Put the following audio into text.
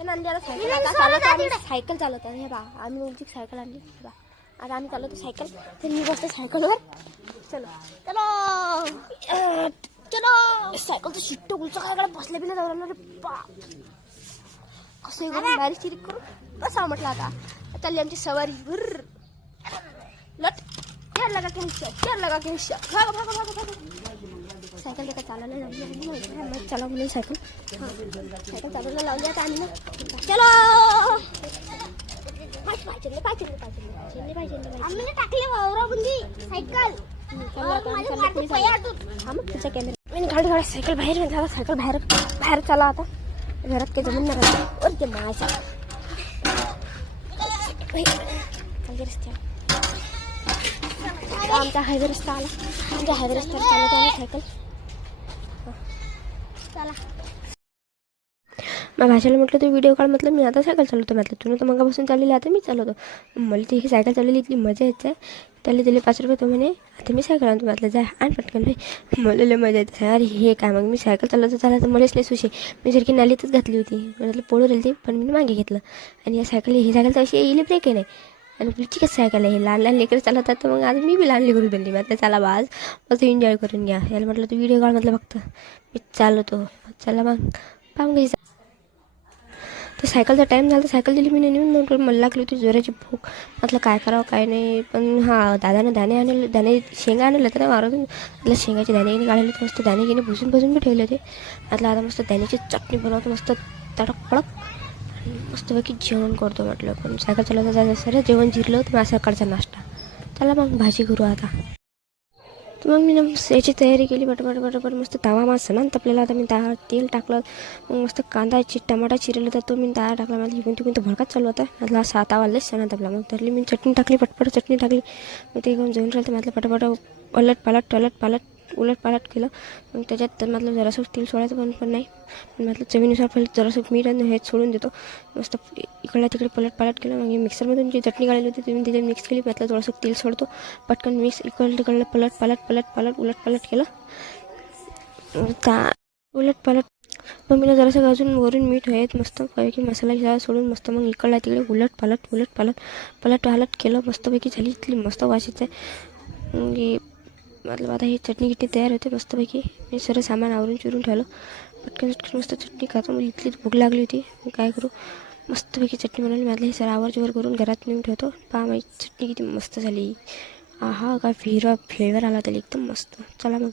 cycle चालवतो हे बा आम्ही उंची सायकल आणली बा आता आम्ही चालवतो सायकल तर मी बसते सायकलवर चलो चलो चलो सायकलचं शिट्ट उलचं काय बसल्या बिना जाऊ रे बाप कसं करून बारीक चिरीक करून बसा म्हटलं आता चालली आमची सवारी भुर्र लट चेअर लगा के भागो भागो भागो भागो सायकल का चालायला लावली चला म्हणून सायकल चालवायला लावली आता आम्ही ना चलो आम्ही टाकले वावराबुंदी सायकल तिचा कॅमेरा मी गाडी सायकल बाहेर झाला सायकल बाहेर बाहेर चला आता घरात काही जमीन नाही राहते ते मायचा रस्त्या आमचा हायवे रस्ता आला आमच्या हायवे रस्त्यावर चालत आम्ही सायकल चला मग भाषेला म्हटलं तू व्हिडिओ काढ म्हटलं मी आता सायकल चालवतो म्हटलं तुला तर मगापासून चाललेली आता मी चालवतो मला ती ही सायकल चालवली इतकी मजा येते त्याला दिले 5 रुपये तो म्हणे आता मी सायकल आणतो म्हटलं जा आण पटकन नाही मला लय मजा येते अरे हे काय मग मी सायकल चालवतो चाला तर मलाच लय सुशी मी जर की नालीतच घातली होती म्हटलं पोळू राहिली ती पण मी मागे घेतलं आणि या सायकल ही सायकल तर अशी येईल ब्रेक आहे नाही आणि पुढची कसं सायकल आहे लहान लहान लेकरं चालवतात तर मग आज मी बी लहान लेकरू बनली म्हटलं चला बा आज मस्त एन्जॉय करून घ्या याला म्हटलं तू व्हिडिओ काढ म्हटलं फक्त मी चालवतो चला मग पाहून घ्यायचा तर सायकलचा टाईम झाला तर सायकल दिली मी नेऊन नंतर मला लागली होती जोराची भूक म्हटलं काय करावं काय नाही पण हां दादानं दाणे शेंगा आणलं तर मारून म्हटलं शेंगाचे दाणे काढले तर मस्त दाणे घेणे भुसून बी ठेवले होते म्हटलं आता मस्त दाण्याची चटणी बनवतो मस्त तडक पडक मस्तपैकी जेवण करतो म्हटलं पण सायकल चालवता जायचं सर जेवण जिरलं तर माझ्या सकाळचा नाश्ता चला मग भाजी करू आता तर मग मी ना याची तयारी केली बटबट मस्त तवा मासा ना आपल्याला आता मी तेल टाकलं मग मस्त कांदा टमाटा चिरलं तर तो मी डाळ टाकला मला इकून तिकून तर भडकाच चालू होता म्हटलं 7 वाजलेच सण आपला मग तरली मी चटणी टाकली पटपट चटणी टाकली मग ते घेऊन जाऊन राहिलं तर म्हटलं पटपट उलट पालट केलं मग त्याच्यात म्हटलं जरासं तेल सोडायचं पण नाही म्हटलं चवीनुसार पहिले जरासं मीठ आणि हे सोडून देतो मस्त इकडला तिकडे पलट केलं मग मिक्सरमधून जी चटणी काढली होती तुम्ही त्याच्यात मिक्स केली म्हटलं थोडंसं तेल सोडतो पटकन मिक्स इकडलं पलट उलट पालट केलं उलट पालट मग मी जरासं अजून वरून मीठ आहेत मस्त पैकी मसाला सोडून मस्त मग इकडला तिकडे उलट पालट केलं मस्तपैकी झाली इथली मस्त वाशीचं आहे मतलब आता ही चटणी गिटणी तयार होते मस्तपैकी मी सर्व सामान आवरून चिरून ठेवलं पटकन मस्त चटणी खातो मग इथली भूक लागली होती मी काय करू मस्तपैकी चटणी बनवली म्हटलं हे सर्व आवर करून घरात नेऊन ठेवतो पहा माझी चटणी किती मस्त झाली आहा काय फ्लेवर आला त्याला एकदम मस्त चला मग